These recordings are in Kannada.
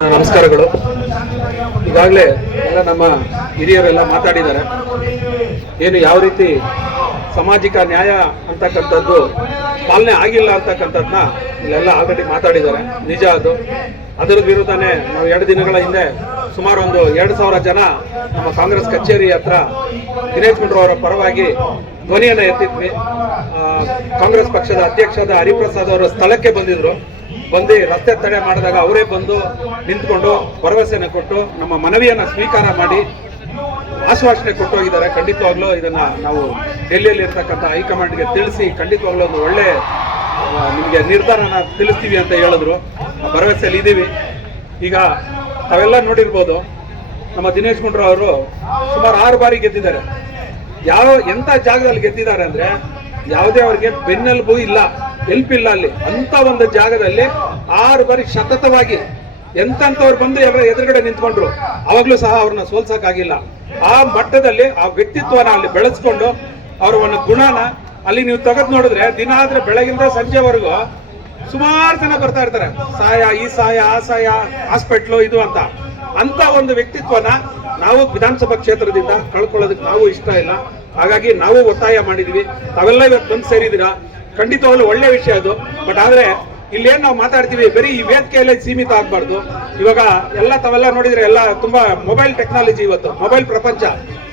ನಮಸ್ಕಾರಗಳು. ಈಗಾಗಲೇ ಎಲ್ಲ ನಮ್ಮ ಹಿರಿಯರೆಲ್ಲ ಮಾತಾಡಿದ್ದಾರೆ. ಏನು ಯಾವ ರೀತಿ ಸಾಮಾಜಿಕ ನ್ಯಾಯ ಅಂತಕ್ಕಂಥದ್ದು ಪಾಲನೆ ಆಗಿಲ್ಲ ಅಂತಕ್ಕಂಥದ್ದನ್ನ ಇಲ್ಲೆಲ್ಲ ಆಲ್ರೆಡಿ ಮಾತಾಡಿದ್ದಾರೆ. ನಿಜ ಅದು. ಅದರ ವಿರುದ್ಧನೇ ನಾವು 2 ದಿನಗಳ ಹಿಂದೆ ಸುಮಾರು ಒಂದು 2,000 ಜನ ನಮ್ಮ ಕಾಂಗ್ರೆಸ್ ಕಚೇರಿ ಹತ್ರ ದಿನೇಶ್ ಗುಂಡೂರಾವ್ ಅವರ ಪರವಾಗಿ ಧ್ವನಿಯನ್ನು ಎತ್ತಿದ್ವಿ. ಕಾಂಗ್ರೆಸ್ ಪಕ್ಷದ ಅಧ್ಯಕ್ಷರಾದ ಹರಿಪ್ರಸಾದ್ ಅವರು ಸ್ಥಳಕ್ಕೆ ಬಂದಿದ್ರು. ಬಂದು ರಸ್ತೆ ತಡೆ ಮಾಡಿದಾಗ ಅವರೇ ಬಂದು ನಿಂತ್ಕೊಂಡು ಭರವಸೆನ ಕೊಟ್ಟು ನಮ್ಮ ಮನವಿಯನ್ನು ಸ್ವೀಕಾರ ಮಾಡಿ ಆಶ್ವಾಸನೆ ಕೊಟ್ಟು ಹೋಗಿದ್ದಾರೆ. ಖಂಡಿತವಾಗ್ಲೂ ಇದನ್ನ ನಾವು ಡೆಲ್ಲಿಯಲ್ಲಿ ಇರ್ತಕ್ಕಂಥ ಹೈಕಮಾಂಡ್ಗೆ ತಿಳಿಸಿ ಖಂಡಿತವಾಗ್ಲೂ ಒಂದು ಒಳ್ಳೆ ನಿಮಗೆ ನಿರ್ಧಾರನ ತಿಳಿಸ್ತೀವಿ ಅಂತ ಹೇಳಿದ್ರು. ಭರವಸೆಯಲ್ಲಿ ಇದ್ದೀವಿ. ಈಗ ತಾವೆಲ್ಲ ನೋಡಿರ್ಬೋದು, ನಮ್ಮ ದಿನೇಶ್ ಗುಂಡೂರಾವ್ ಅವರು ಸುಮಾರು 6 ಬಾರಿ ಗೆದ್ದಿದ್ದಾರೆ. ಎಂಥ ಜಾಗದಲ್ಲಿ ಗೆದ್ದಿದ್ದಾರೆ ಅಂದ್ರೆ ಯಾವುದೇ ಅವರಿಗೆ ಬೆನ್ನೆಲುಬು ಇಲ್ಲ, ಹೆಲ್ಪ್ ಇಲ್ಲ. ಅಲ್ಲಿ ಅಂತ ಒಂದು ಜಾಗದಲ್ಲಿ 6 ಬಾರಿ ಸತತವಾಗಿ ಎಂತವ್ರು ಬಂದು ಎದುರುಗಡೆ ನಿಂತ್ಕೊಂಡ್ರು. ಅವಾಗ್ಲೂ ಸಹ ಅವ್ರನ್ನ ಸೋಲ್ಸಕ್ಕಾಗಿಲ್ಲ. ಆ ಮಟ್ಟದಲ್ಲಿ ಆ ವ್ಯಕ್ತಿತ್ವನ ಅಲ್ಲಿ ಬೆಳೆಸ್ಕೊಂಡು ಅವರ ಒಂದು ಗುಣನ ಅಲ್ಲಿ ನೀವು ತೆಗೆದು ನೋಡಿದ್ರೆ ದಿನ ಆದ್ರೆ ಬೆಳಗಿಂದ ಸಂಜೆವರೆಗೂ ಸುಮಾರು ಜನ ಬರ್ತಾ ಇರ್ತಾರೆ. ಸಹಾಯ, ಈ ಸಹಾಯ, ಆ ಸಹಾಯ, ಹಾಸ್ಪಿಟ್ಲು ಇದು ಅಂತ ಒಂದು ವ್ಯಕ್ತಿತ್ವನ ನಾವು ವಿಧಾನಸಭಾ ಕ್ಷೇತ್ರದಿಂದ ಕಳ್ಕೊಳ್ಳೋದಕ್ಕೆ ನಾವು ಇಷ್ಟ ಇಲ್ಲ. ಹಾಗಾಗಿ ನಾವು ಒತ್ತಾಯ ಮಾಡಿದೀವಿ. ತಾವೆಲ್ಲ ಇವತ್ತು ಬಂದು ಸೇರಿದ್ದೀರಾ. ಖಂಡಿತವಾಗ್ಲೂ ಒಳ್ಳೆ ವಿಷಯ ಅದು. ಬಟ್ ಆದ್ರೆ ಇಲ್ಲೇನು ನಾವು ಮಾತಾಡ್ತೀವಿ ಬರೀ ಈ ವೇದಿಕೆಯಲ್ಲೇ ಸೀಮಿತ ಆಗ್ಬಾರ್ದು. ಇವಾಗ ಎಲ್ಲ ತಾವೆಲ್ಲ ನೋಡಿದ್ರೆ ಎಲ್ಲ ತುಂಬಾ ಮೊಬೈಲ್ ಟೆಕ್ನಾಲಜಿ, ಇವತ್ತು ಮೊಬೈಲ್ ಪ್ರಪಂಚ.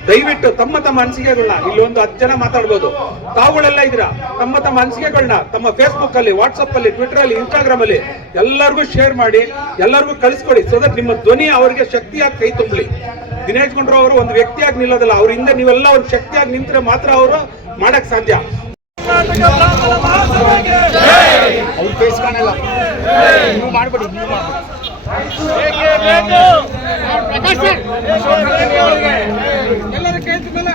ದಯವಿಟ್ಟು ತಮ್ಮ ಅನಿಸಿಕೆಗಳನ್ನ ಇಲ್ಲಿ ಒಂದು 10 ಜನ ಮಾತಾಡ್ಬೋದು. ತಾವುಗಳೆಲ್ಲ ಇದ್ದೀರಾ, ತಮ್ಮ ಅನಿಸಿಕೆಗಳನ್ನ ತಮ್ಮ ಫೇಸ್ಬುಕ್ ಅಲ್ಲಿ, ವಾಟ್ಸಪ್ ಅಲ್ಲಿ, ಟ್ವಿಟರ್ ಅಲ್ಲಿ, ಇನ್ಸ್ಟಾಗ್ರಾಮ್ ಅಲ್ಲಿ ಎಲ್ಲರಿಗೂ ಶೇರ್ ಮಾಡಿ, ಎಲ್ಲರಿಗೂ ಕಳಿಸ್ಕೊಡಿ. ಸೊ ದಟ್ ನಿಮ್ಮ ಧ್ವನಿ ಅವರಿಗೆ ಶಕ್ತಿಯಾಗಿ ಕೈ ತುಂಬಲಿ. ದಿನೇಶ್ ಗುಂಡೂರಾವ್ ಅವರು ಒಂದು ವ್ಯಕ್ತಿಯಾಗಿ ನಿಲ್ಲೋದಿಲ್ಲ. ಅವ್ರ ಹಿಂದೆ ನೀವೆಲ್ಲ ಒಂದು ಶಕ್ತಿಯಾಗಿ ನಿಂತರೆ ಮಾತ್ರ ಅವರು ಮಾಡಕ್ ಸಾಧ್ಯ. ಎಲ್ಲರ ಕೈ ತುಂಬಲ್ಲ.